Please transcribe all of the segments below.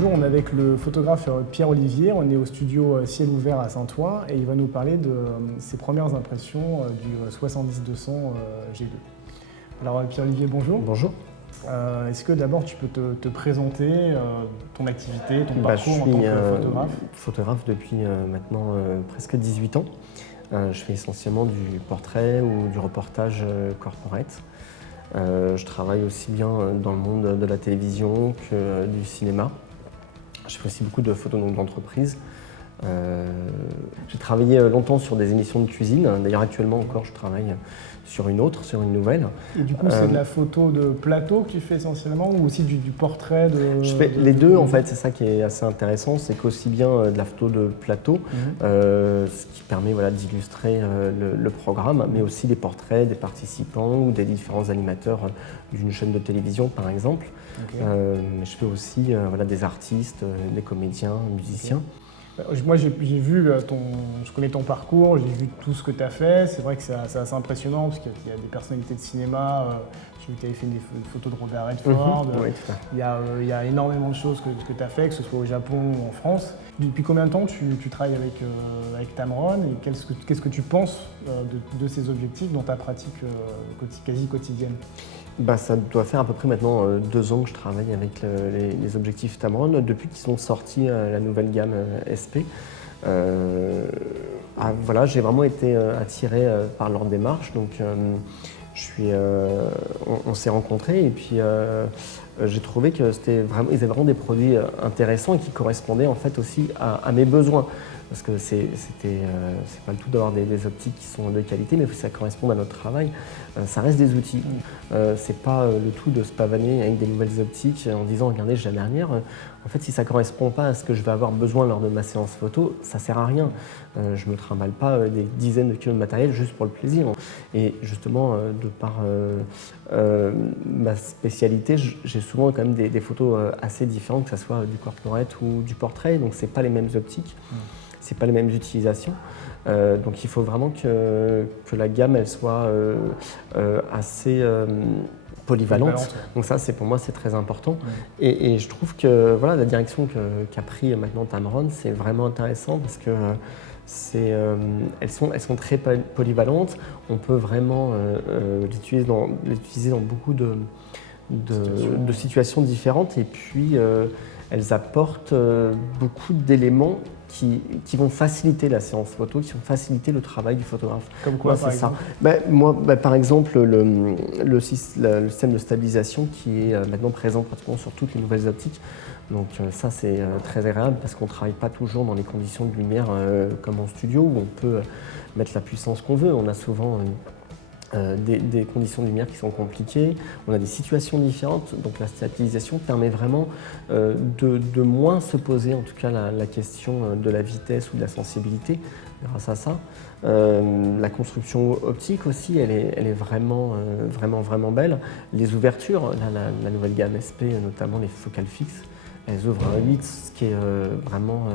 Bonjour, on est avec le photographe Pierre-Olivier, on est au studio Ciel Ouvert à Saint-Ouen et il va nous parler de ses premières impressions du 70-200 G2. Alors Pierre-Olivier, bonjour. Bonjour. Est-ce que d'abord tu peux te présenter, ton activité, ton parcours en tant que photographe? Photographe depuis maintenant presque 18 ans. Je fais essentiellement du portrait ou du reportage corporate. Je travaille aussi bien dans le monde de la télévision que du cinéma. Je fais aussi beaucoup de photos d'entreprise. J'ai travaillé longtemps sur des émissions de cuisine. D'ailleurs, actuellement encore, je travaille sur une nouvelle. Et du coup, c'est de la photo de plateau que tu fais essentiellement ou aussi du portrait de... Je fais les deux, en fait. C'est ça qui est assez intéressant. C'est qu'aussi bien de la photo de plateau, ce qui permet d'illustrer le programme, mais aussi des portraits des participants ou des différents animateurs d'une chaîne de télévision, par exemple. Okay. Je fais aussi des artistes, des comédiens, musiciens. Okay. Moi, j'ai vu je connais ton parcours, j'ai vu tout ce que tu as fait. C'est vrai que c'est assez impressionnant parce qu'il y a des personnalités de cinéma. J'ai vu que tu avais fait des photos de Robert Redford. Oui, il y a énormément de choses que tu as fait, que ce soit au Japon ou en France. Depuis combien de temps tu travailles avec Tamron et qu'est-ce que tu penses de ces objectifs dans ta pratique quasi quotidienne? Ça doit faire à peu près maintenant 2 ans que je travaille avec les objectifs Tamron, depuis qu'ils ont sorti la nouvelle gamme SP. J'ai vraiment été attiré par leur démarche, donc on s'est rencontrés et puis j'ai trouvé que ils avaient vraiment des produits intéressants et qui correspondaient en fait aussi à mes besoins. Parce que c'est pas le tout d'avoir des optiques qui sont de qualité, mais il faut que ça corresponde à notre travail. Ça reste des outils. C'est pas le tout de se pavaner avec des nouvelles optiques en disant regardez, j'ai la dernière. En fait, si ça correspond pas à ce que je vais avoir besoin lors de ma séance photo, ça sert à rien. Je me trimballe pas des dizaines de kilos de matériel juste pour le plaisir. Et justement, de par ma spécialité, j'ai souvent quand même des photos assez différentes, que ce soit du corporate ou du portrait. Donc c'est pas les mêmes optiques. C'est pas les mêmes utilisations. Donc il faut vraiment que la gamme elle soit assez polyvalente. Donc ça, pour moi, c'est très important. Et je trouve que la direction qu'a pris maintenant Tamron, c'est vraiment intéressant parce que elles sont très polyvalentes. On peut vraiment l'utiliser dans beaucoup de situations différentes. Et puis, elles apportent beaucoup d'éléments qui vont faciliter la séance photo, qui vont faciliter le travail du photographe. Comme quoi, par exemple ? Par exemple, le système de stabilisation qui est maintenant présent pratiquement sur toutes les nouvelles optiques. Donc ça, c'est très agréable parce qu'on ne travaille pas toujours dans les conditions de lumière comme en studio où on peut mettre la puissance qu'on veut. On a souvent des conditions de lumière qui sont compliquées, on a des situations différentes, donc la stabilisation permet vraiment de moins se poser en tout cas la question de la vitesse ou de la sensibilité grâce à ça. La construction optique aussi, elle est vraiment belle. Les ouvertures, la nouvelle gamme SP, notamment les focales fixes, elles ouvrent à 8, ce qui est vraiment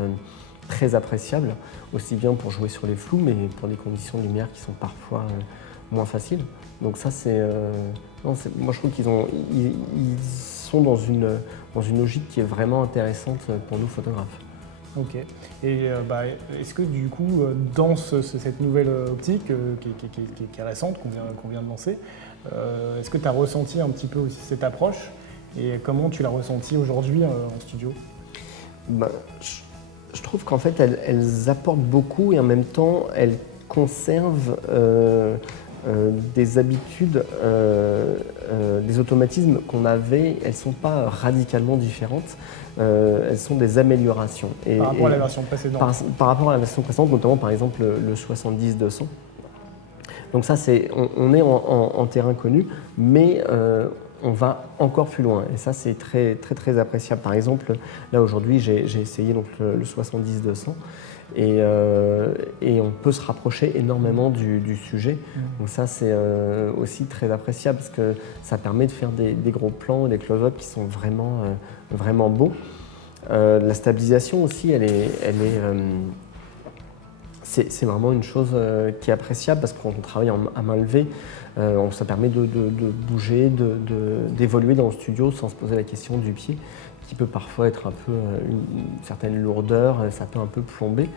très appréciable, aussi bien pour jouer sur les flous, mais pour des conditions de lumière qui sont parfois moins facile. Donc ça, moi je trouve qu'ils sont dans une logique qui est vraiment intéressante pour nous photographes. Ok. Et est-ce que du coup, dans cette nouvelle optique qui est récente, qu'on vient de lancer, est-ce que tu as ressenti un petit peu aussi cette approche et comment tu l'as ressenti aujourd'hui en studio? Je trouve qu'en fait, elles apportent beaucoup et en même temps, elles conservent des habitudes, des automatismes qu'on avait, elles ne sont pas radicalement différentes, elles sont des améliorations. Par rapport à la version précédente. Par rapport à la version précédente, notamment par exemple le 70-200. Donc ça, on est en terrain connu, mais on va encore plus loin et ça c'est très, très, très appréciable. Par exemple, là aujourd'hui j'ai essayé donc, le 70-200 et on peut se rapprocher énormément du sujet. Donc ça c'est aussi très appréciable parce que ça permet de faire des gros plans, des close-up qui sont vraiment beaux. La stabilisation aussi, c'est vraiment une chose qui est appréciable parce qu'on travaille à main levée, ça permet de bouger, d'évoluer dans le studio sans se poser la question du pied, qui peut parfois être un peu une certaine lourdeur, ça peut un peu plomber.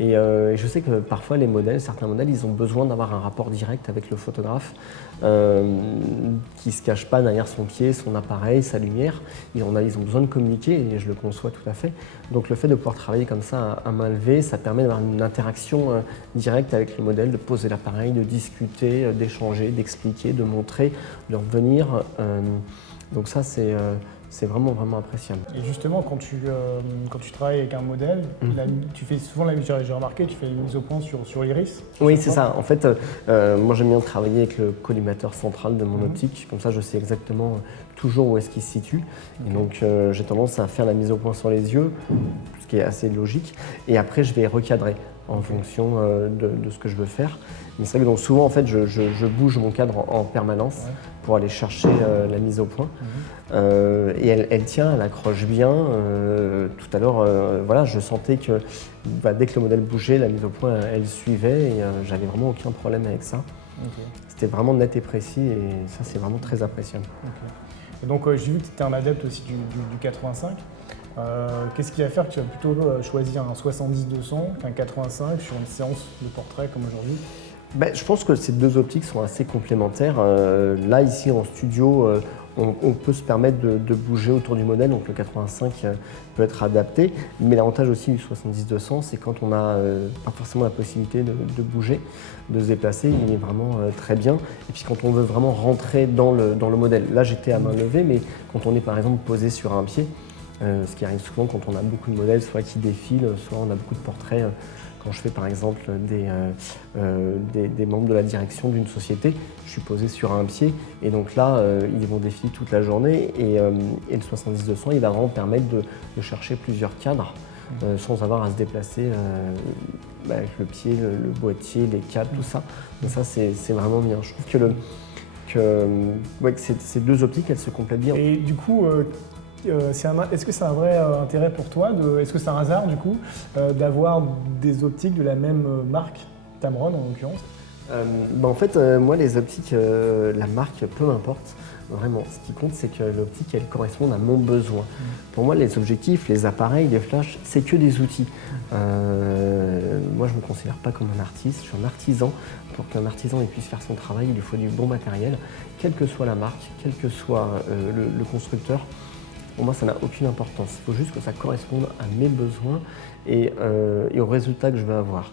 Et je sais que parfois certains modèles, ils ont besoin d'avoir un rapport direct avec le photographe qui ne se cache pas derrière son pied, son appareil, sa lumière. Ils ont besoin de communiquer et je le conçois tout à fait. Donc le fait de pouvoir travailler comme ça à main levée, ça permet d'avoir une interaction directe avec le modèle, de poser l'appareil, de discuter, d'échanger, d'expliquer, de montrer, de revenir. Donc ça, c'est vraiment, vraiment appréciable. Et justement, quand tu travailles avec un modèle, tu fais souvent j'ai remarqué, tu fais une mise au point sur l'iris. Oui, c'est ça. En fait, moi j'aime bien travailler avec le collimateur central de mon optique. Comme ça, je sais exactement toujours où est-ce qu'il se situe. Et donc, j'ai tendance à faire la mise au point sur les yeux, ce qui est assez logique. Et après, je vais recadrer en fonction de ce que je veux faire. Mais c'est vrai que donc, souvent, en fait, je bouge mon cadre en permanence pour aller chercher la mise au point. Et elle tient, elle accroche bien. Tout à l'heure, voilà, je sentais que dès que le modèle bougeait, la mise au point, elle suivait et j'avais vraiment aucun problème avec ça. C'était vraiment net et précis et ça, c'est vraiment très appréciable. Et donc, j'ai vu que tu étais un adepte aussi du 85. Qu'est-ce qui va faire que tu vas plutôt choisir un 70-200 qu'un 85 sur une séance de portrait comme aujourd'hui? Je pense que ces deux optiques sont assez complémentaires. Là, ici, en studio, on peut se permettre de bouger autour du modèle, donc le 85 peut être adapté. Mais l'avantage aussi du 70-200, c'est quand on n'a pas forcément la possibilité de bouger, de se déplacer, il est vraiment très bien. Et puis quand on veut vraiment rentrer dans le modèle, là j'étais à main levée, mais quand on est par exemple posé sur un pied, ce qui arrive souvent quand on a beaucoup de modèles, soit qui défilent, soit on a beaucoup de portraits. Quand je fais par exemple des membres de la direction d'une société, je suis posé sur un pied et donc là, ils vont défiler toute la journée et le 70-200, il va vraiment permettre de chercher plusieurs cadres sans avoir à se déplacer avec le pied, le boîtier, les câbles, tout ça. Donc ça, c'est vraiment bien. Je trouve que ces deux optiques, elles se complètent bien. Et du coup, est-ce que c'est un vrai intérêt pour toi, est-ce que c'est un hasard du coup, d'avoir des optiques de la même marque, Tamron en l'occurrence? En fait, moi les optiques, la marque, peu m'importe. Vraiment, ce qui compte, c'est que l'optique, elle corresponde à mon besoin. Pour moi, les objectifs, les appareils, les flashs, c'est que des outils. Moi, je ne me considère pas comme un artiste, je suis un artisan. Pour qu'un artisan puisse faire son travail, il lui faut du bon matériel, quelle que soit la marque, quel que soit le constructeur. Pour moi, ça n'a aucune importance. Il faut juste que ça corresponde à mes besoins et au résultat que je veux avoir.